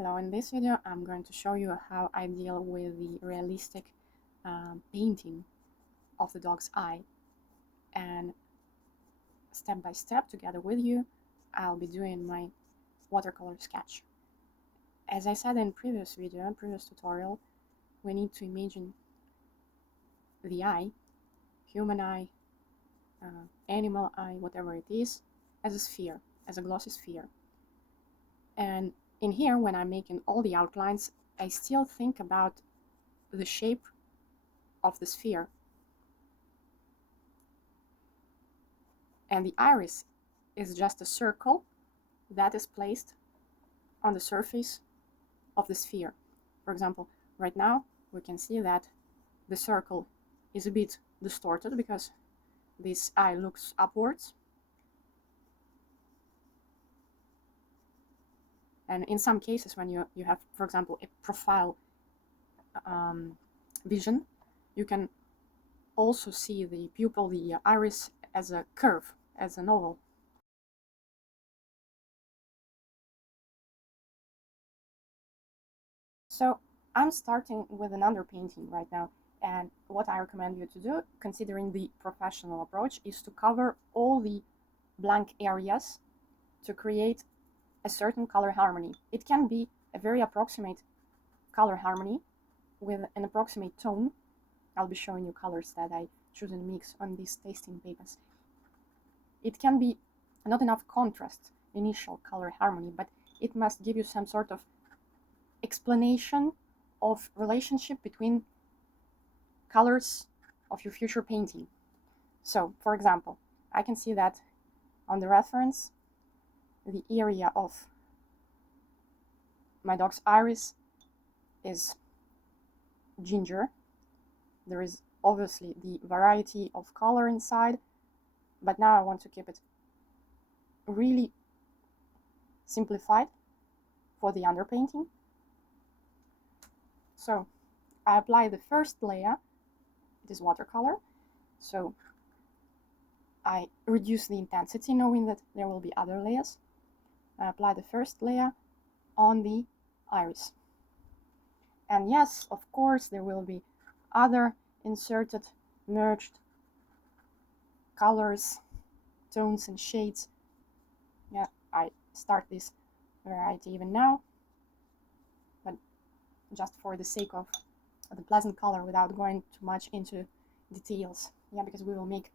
Hello, in this video I'm going to show you how I deal with the realistic painting of the dog's eye, and step by step together with you I'll be doing my watercolor sketch. As I said in previous tutorial, we need to imagine the eye, human eye, animal eye, whatever it is, as a sphere, as a glossy sphere. And in here, when I'm making all the outlines, I still think about the shape of the sphere. And the iris is just a circle that is placed on the surface of the sphere. For example, right now we can see that the circle is a bit distorted because this eye looks upwards. And in some cases, when you have, for example, a profile vision, you can also see the pupil, the iris, as a curve, as an oval. So I'm starting with an underpainting right now, and what I recommend you to do, considering the professional approach, is to cover all the blank areas to create a certain color harmony. It can be a very approximate color harmony with an approximate tone. I'll be showing you colors that I choose and mix on these tasting papers. It can be not enough contrast, initial color harmony, but it must give you some sort of explanation of relationship between colors of your future painting. So, for example, I can see that on the reference, the area of my dog's iris is ginger. There is obviously the variety of color inside, but now I want to keep it really simplified for the underpainting. So I apply the first layer, it is watercolor, so I reduce the intensity knowing that there will be other layers. I apply the first layer on the iris. And yes, of course, there will be other inserted, merged colors, tones and shades. Yeah, I start this variety even now, but just for the sake of the pleasant color without going too much into details. Yeah, because we will make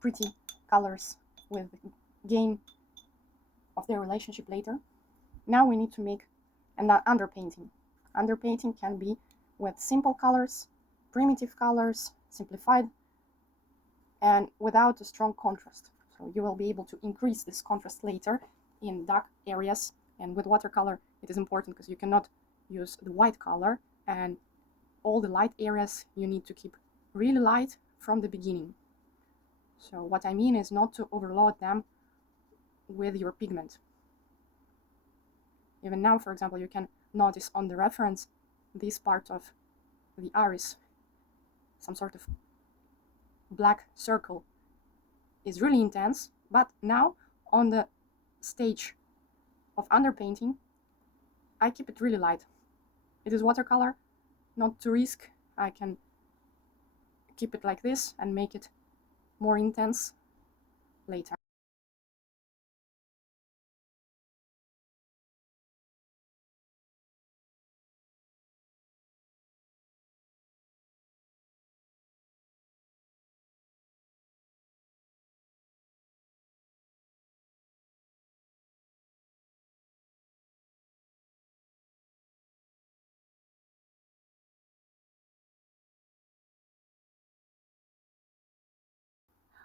pretty colors with game of their relationship later. Now we need to make an underpainting. Underpainting can be with simple colors, primitive colors, simplified, and without a strong contrast. So you will be able to increase this contrast later in dark areas. And with watercolor, it is important because you cannot use the white color, and all the light areas you need to keep really light from the beginning. So what I mean is not to overload them with your pigment. Even now, for example, you can notice on the reference this part of the iris, some sort of black circle, is really intense, but now on the stage of underpainting, I keep it really light. It is watercolor, not to risk. I can keep it like this and make it more intense later.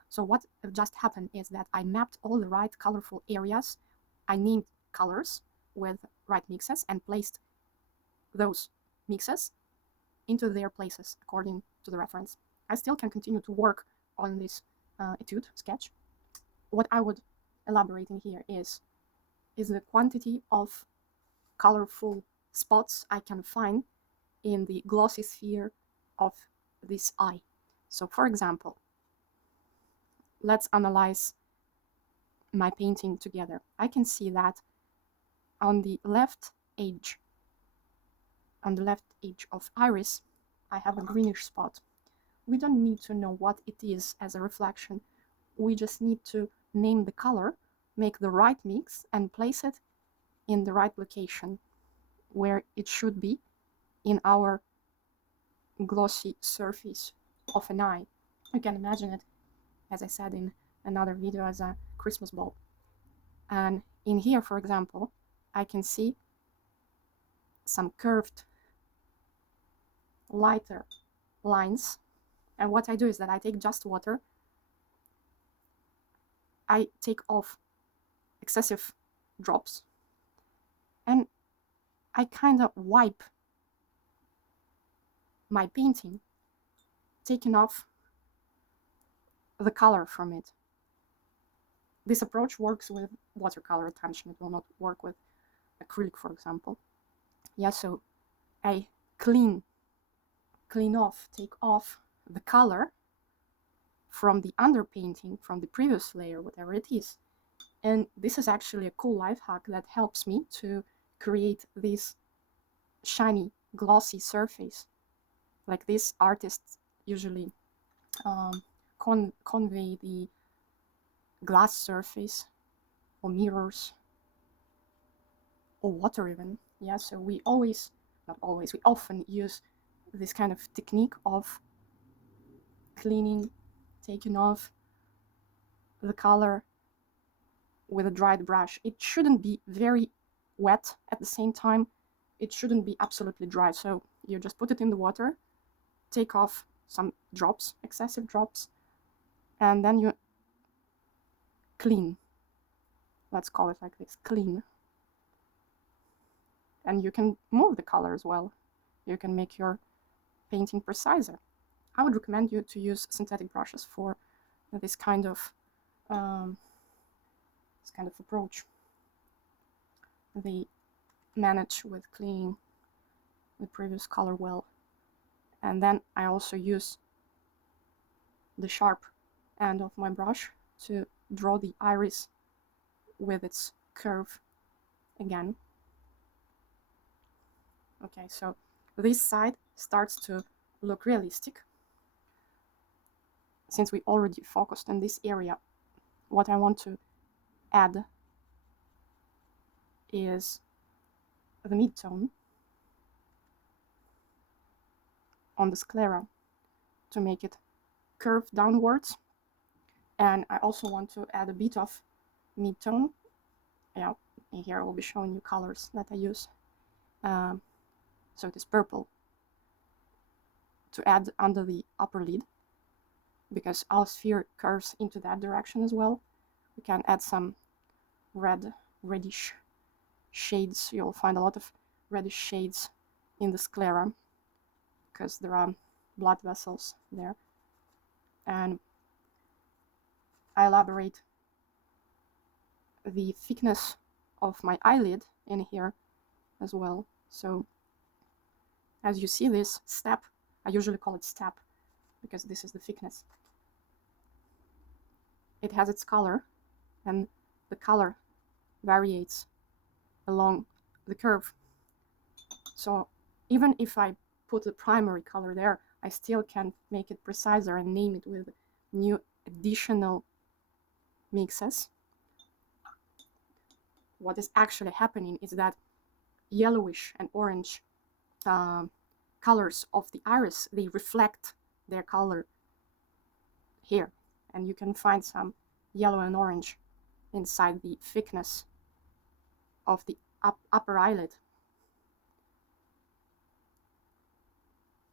So what just happened is that I mapped all the right colorful areas. I named colors with right mixes and placed those mixes into their places according to the reference. I still can continue to work on this etude sketch. What I would elaborate in here is the quantity of colorful spots I can find in the glossy sphere of this eye. So for example, let's analyze my painting together. I can see that on the left edge, on the left edge of iris, I have a greenish spot. We don't need to know what it is as a reflection. We just need to name the color, make the right mix, and place it in the right location where it should be in our glossy surface of an eye. You can imagine it, as I said in another video, as a Christmas bulb. And in here, for example, I can see some curved, lighter lines. And what I do is that I take just water, I take off excessive drops, and I kind of wipe my painting, taking off the color from it. This approach works with watercolor attention. It will not work with acrylic, for example. Yeah, so I clean off, take off the color from the underpainting, from the previous layer, whatever it is. And this is actually a cool life hack that helps me to create this shiny, glossy surface. Like this, artists usually convey the glass surface or mirrors or water even. Yeah, so we always, not always, we often use this kind of technique of cleaning, taking off the color with a dried brush. It shouldn't be very wet at the same time. It shouldn't be absolutely dry. So you just put it in the water, take off some drops, excessive drops, and then you clean. Let's call it like this, clean. And you can move the color as well. You can make your painting preciser. I would recommend you to use synthetic brushes for this kind of approach. They manage with cleaning the previous color well. And then I also use the sharp end of my brush to draw the iris with its curve again. Okay, so this side starts to look realistic. Since we already focused on this area, what I want to add is the mid-tone on the sclera to make it curve downwards. And I also want to add a bit of mid-tone. Yeah, in here I will be showing you colors that I use. So it is purple to add under the upper lid, because our sphere curves into that direction as well. We can add some reddish shades. You'll find a lot of reddish shades in the sclera because there are blood vessels there. And I elaborate the thickness of my eyelid in here as well. So as you see this step, I usually call it step because this is the thickness. It has its color, and the color varies along the curve. So even if I put the primary color there, I still can make it preciser and name it with new additional mixes. What is actually happening is that yellowish and orange colors of the iris, they reflect their color here, and you can find some yellow and orange inside the thickness of the upper eyelid.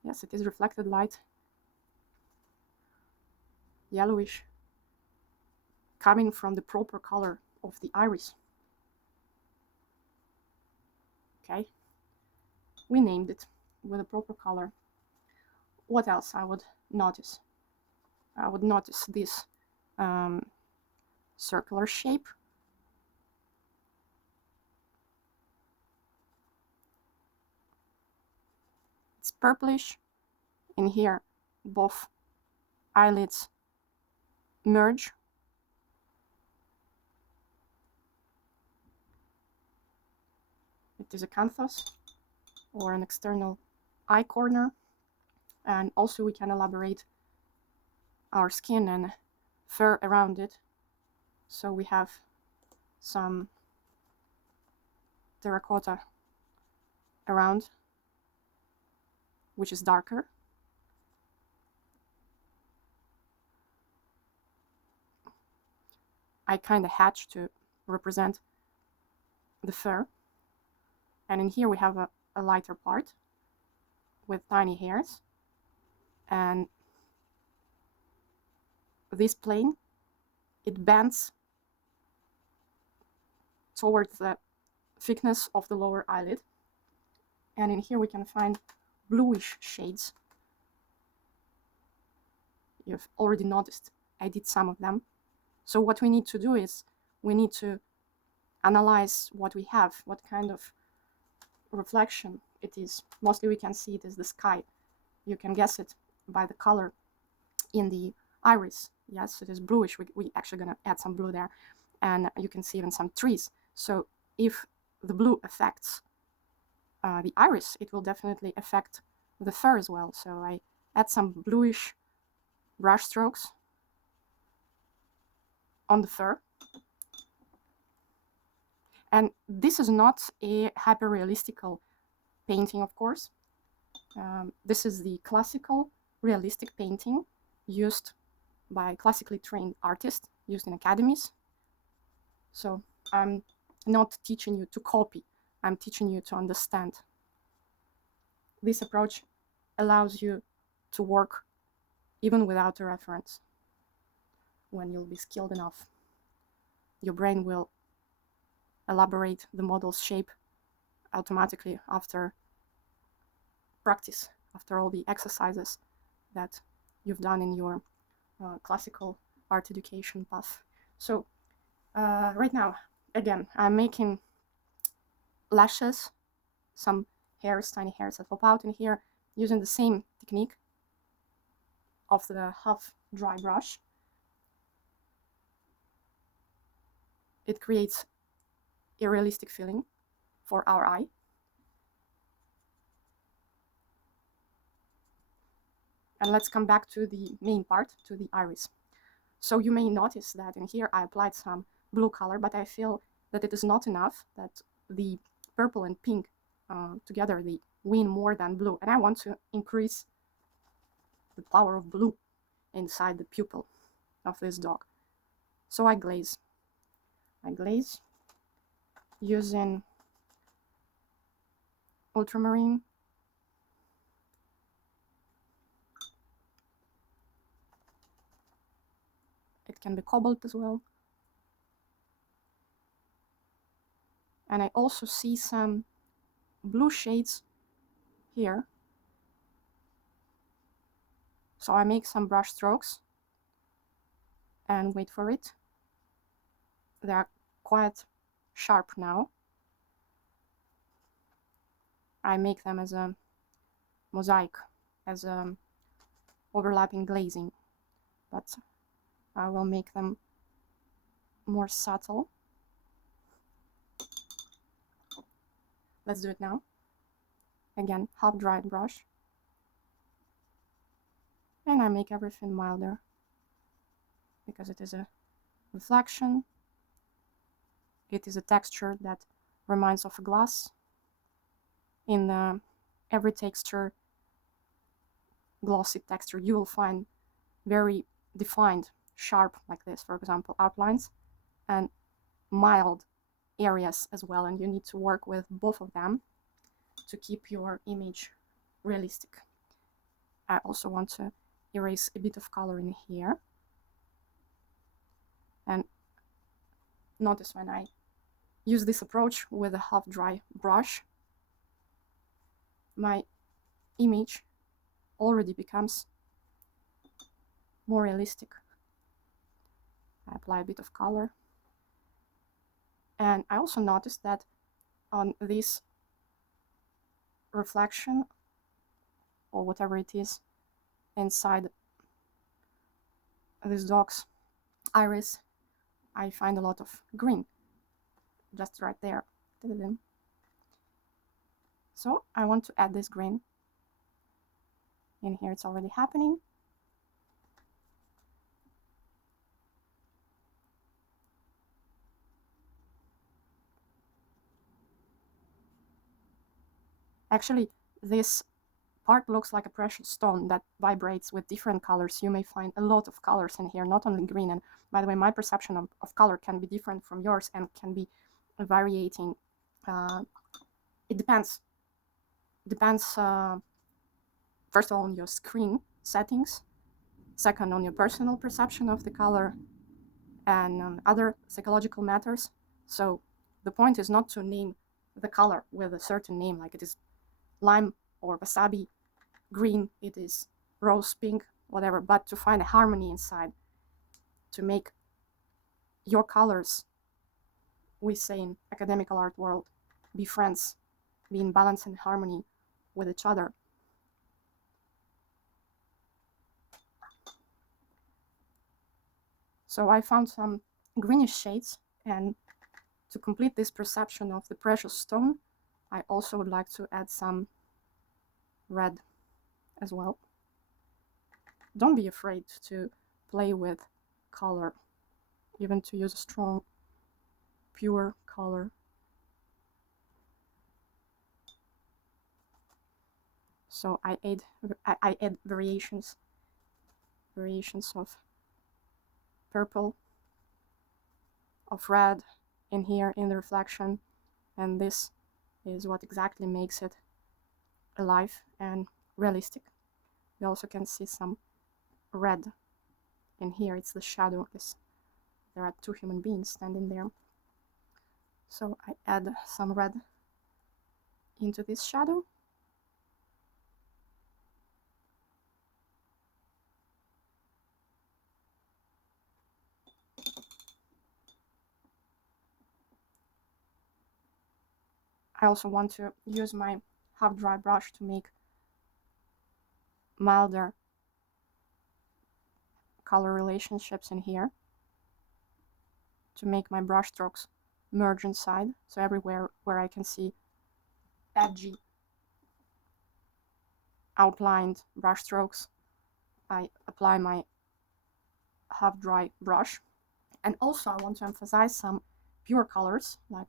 Yes, it is reflected light, yellowish, coming from the proper color of the iris. Okay, we named it with a proper color. What else I would notice? I would notice this circular shape. It's purplish. In here, both eyelids merge. It It is a canthus or an external eye corner. And also we can elaborate our skin and fur around it. So we have some terracotta around, which is darker. I kind of hatched to represent the fur. And in here we have a lighter part with tiny hairs. And this plane, it bends towards the thickness of the lower eyelid. And in here we can find bluish shades. You've already noticed I did some of them. So what we need to do is we need to analyze what we have, what kind of reflection it is. Mostly we can see it as the sky. You can guess it by the color in the iris. Yes, it is bluish. We actually gonna add some blue there. And you can see even some trees. So if the blue affects the iris, it will definitely affect the fur as well. So I add some bluish brush strokes on the fur. And this is not a hyper-realistical painting, of course. This is the classical realistic painting used by classically trained artists, used in academies. So I'm not teaching you to copy, I'm teaching you to understand. This approach allows you to work even without a reference. When you'll be skilled enough, your brain will elaborate the model's shape automatically after practice, after all the exercises that you've done in your classical art education path. So right now, again, I'm making lashes, some hairs, tiny hairs that pop out in here, using the same technique of the half dry brush. It creates a realistic feeling for our eye. And let's come back to the main part, to the iris. So you may notice that in here I applied some blue color, but I feel that it is not enough, that the purple and pink together, they win more than blue. And I want to increase the power of blue inside the pupil of this dog. So I glaze. I glaze using ultramarine, it can be cobalt as well. And I also see some blue shades here. So I make some brush strokes and wait for it. They are quite sharp now. I make them as a mosaic, as a overlapping glazing, but I will make them more subtle. Let's do it now. Again, half dried brush. And I make everything milder because it is a reflection. It is a texture that reminds of a glass. In every texture, glossy texture, you will find very defined, sharp, like this, for example, outlines, and mild areas as well. And you need to work with both of them to keep your image realistic. I also want to erase a bit of color in here. And notice when I use this approach with a half dry brush, my image already becomes more realistic. I apply a bit of color. And I also noticed that on this reflection, or whatever it is, inside this dog's iris, I find a lot of green, just right there. So I want to add this green in here. It's already happening. Actually, this part looks like a precious stone that vibrates with different colors. You may find a lot of colors in here, not only green. And by the way, my perception of color can be different from yours and can be varying. It depends. First of all, on your screen settings. Second, on your personal perception of the color and other psychological matters. So the point is not to name the color with a certain name, like it is lime or wasabi green, it is rose pink, whatever, but to find a harmony inside, to make your colors, we say in academical art world, be friends, be in balance and harmony with each other. So I found some greenish shades, and to complete this perception of the precious stone, I also would like to add some red as well. Don't be afraid to play with color, even to use a strong, pure color. So I add variations of purple, of red in here in the reflection, and this is what exactly makes it alive and realistic. You also can see some red in here. It's the shadow. There are two human beings standing there. So I add some red into this shadow. I also want to use my half dry brush to make milder color relationships in here, to make my brush strokes merge inside. So everywhere where I can see edgy outlined brush strokes, I apply my half dry brush. And also I want to emphasize some pure colors like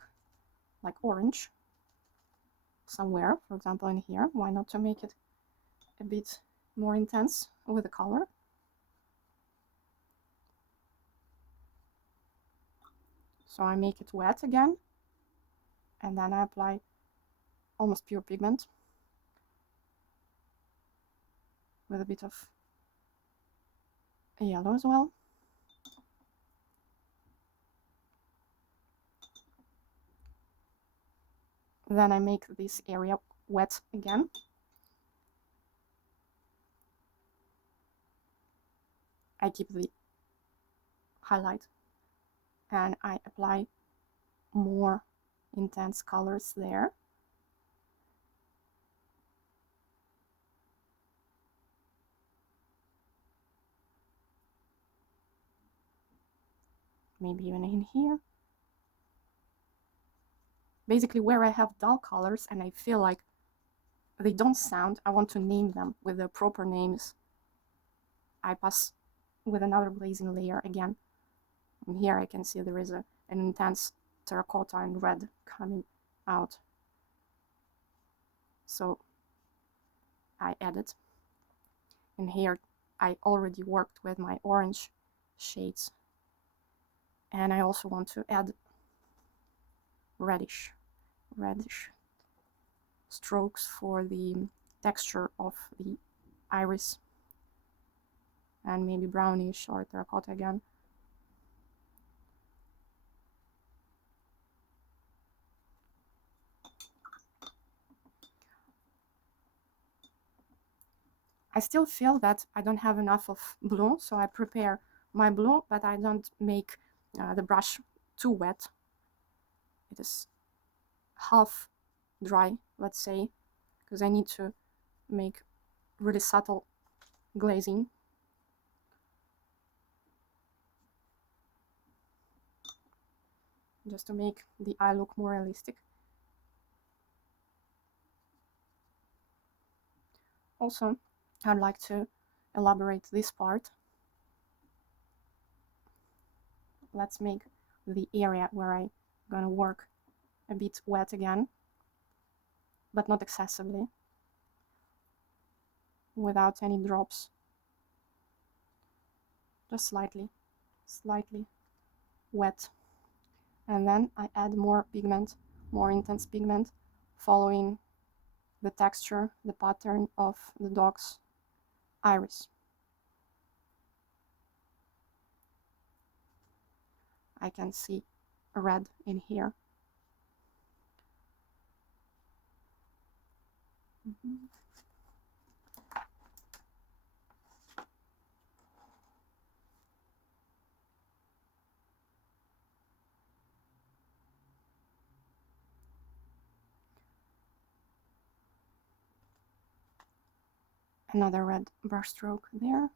orange somewhere, for example in here. Why not to make it a bit more intense with the color? So I make it wet again, and then I apply almost pure pigment with a bit of yellow as well. Then I make this area wet again. I keep the highlight and I apply more intense colors there. Maybe even in here. Basically, where I have dull colors and I feel like they don't sound, I want to name them with their proper names. I pass with another glazing layer again. And here I can see there is an intense terracotta and red coming out. So I add it. And here I already worked with my orange shades. And I also want to add reddish strokes for the texture of the iris, and maybe brownish or terracotta again. I still feel that I don't have enough of blue, so I prepare my blue, but I don't make the brush too wet. It is half dry, let's say, because I need to make really subtle glazing. Just to make the eye look more realistic. Also, I'd like to elaborate this part. Let's make the area where I'm gonna work a bit wet again, but not excessively, without any drops. Just slightly wet. And then I add more pigment, more intense pigment, following the texture, the pattern of the dog's iris. I can see red in here. Another red brush stroke there.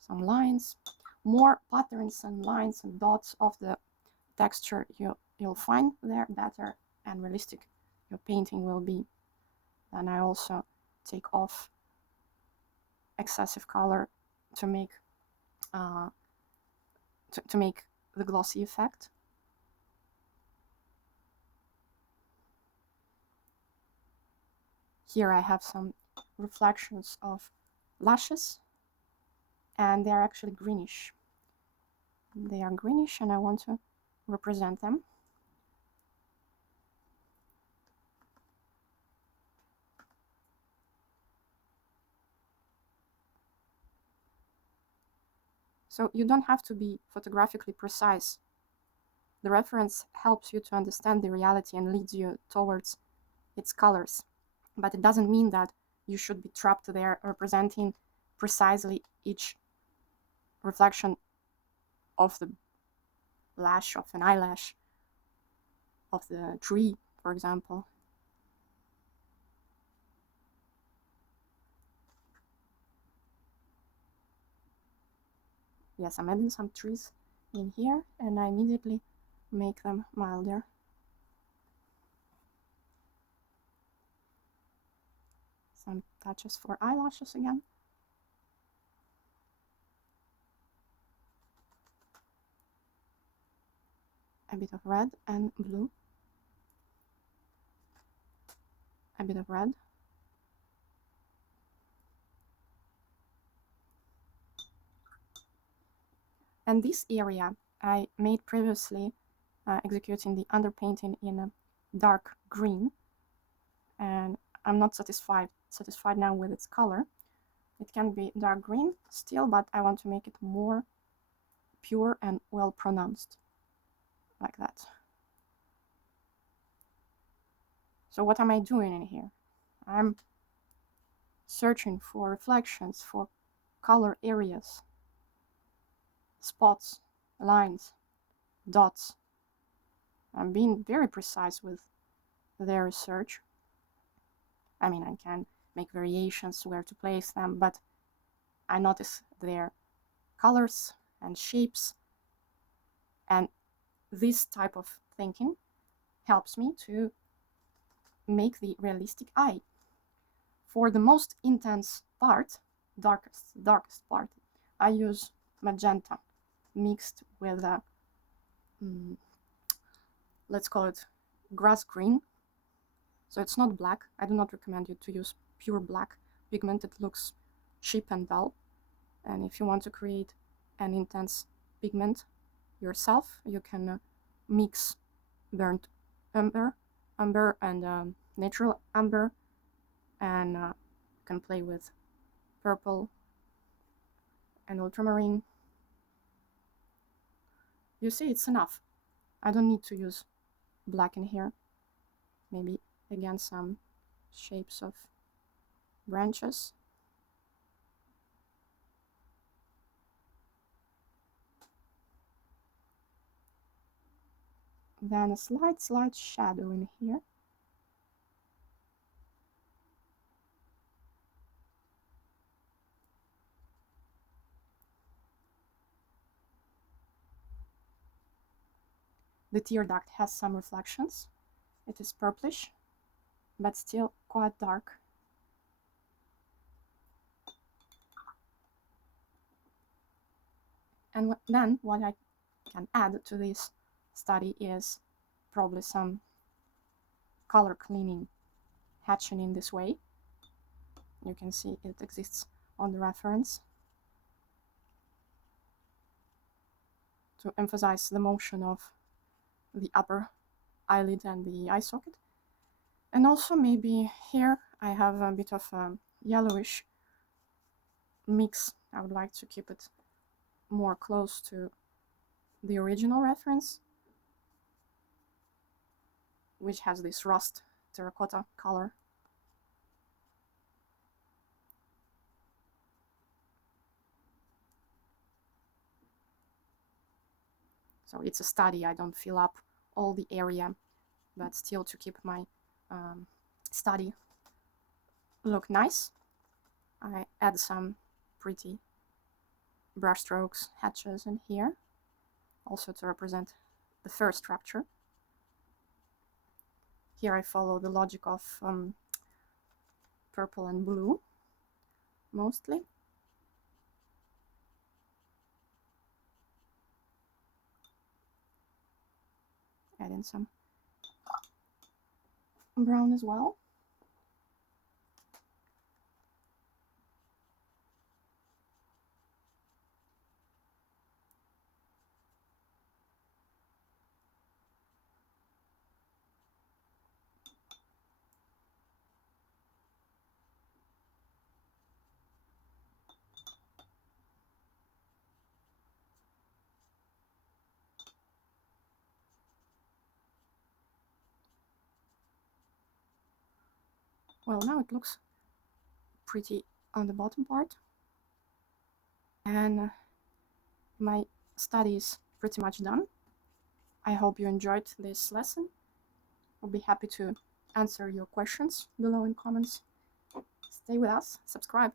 Some lines, more patterns and lines and dots of the texture you'll find there, better and realistic your painting will be. Then I also take off excessive color to make to make the glossy effect. Here I have some reflections of lashes, and they're actually greenish. They are greenish and I want to represent them. So you don't have to be photographically precise. The reference helps you to understand the reality and leads you towards its colors. But it doesn't mean that you should be trapped there representing precisely each reflection of the lash, of an eyelash, of the tree, for example. Yes, I'm adding some trees in here and I immediately make them milder. Some touches for eyelashes again. A bit of red and blue. A bit of red. And this area I made previously executing the underpainting in a dark green, and I'm not satisfied now with its color. It can be dark green still, but I want to make it more pure and well pronounced, like that. So what am I doing in here? I'm searching for reflections, for color areas, spots, lines, dots. I'm being very precise with their research. I mean, I can make variations where to place them, but I notice their colors and shapes, and this type of thinking helps me to make the realistic eye. For the most intense part, darkest part, I use magenta mixed with let's call it grass green. So it's not black. I do not recommend you to use pure black pigment. It looks cheap and dull. And if you want to create an intense pigment yourself, you can mix burnt umber and natural umber, and you can play with purple and ultramarine. You see, it's enough. I don't need to use black in here. Maybe again some shapes of branches. Then a slight shadow in here. The tear duct has some reflections. It is purplish, but still quite dark And then what I can add to this study is probably some color cleaning hatching in this way. You can see it exists on the reference to emphasize the motion of the upper eyelid and the eye socket. And also maybe here I have a bit of a yellowish mix. I would like to keep it more close to the original reference, which has this rust terracotta color. So it's a study. I don't fill up all the area, but still to keep my study look nice, I add some pretty brush strokes, hatches in here, also to represent the fur structure. Here I follow the logic of purple and blue, mostly. Add in some brown as well. Well, now it looks pretty on the bottom part, and my study is pretty much done. I hope you enjoyed this lesson. I'll be happy to answer your questions below in comments. Stay with us, subscribe.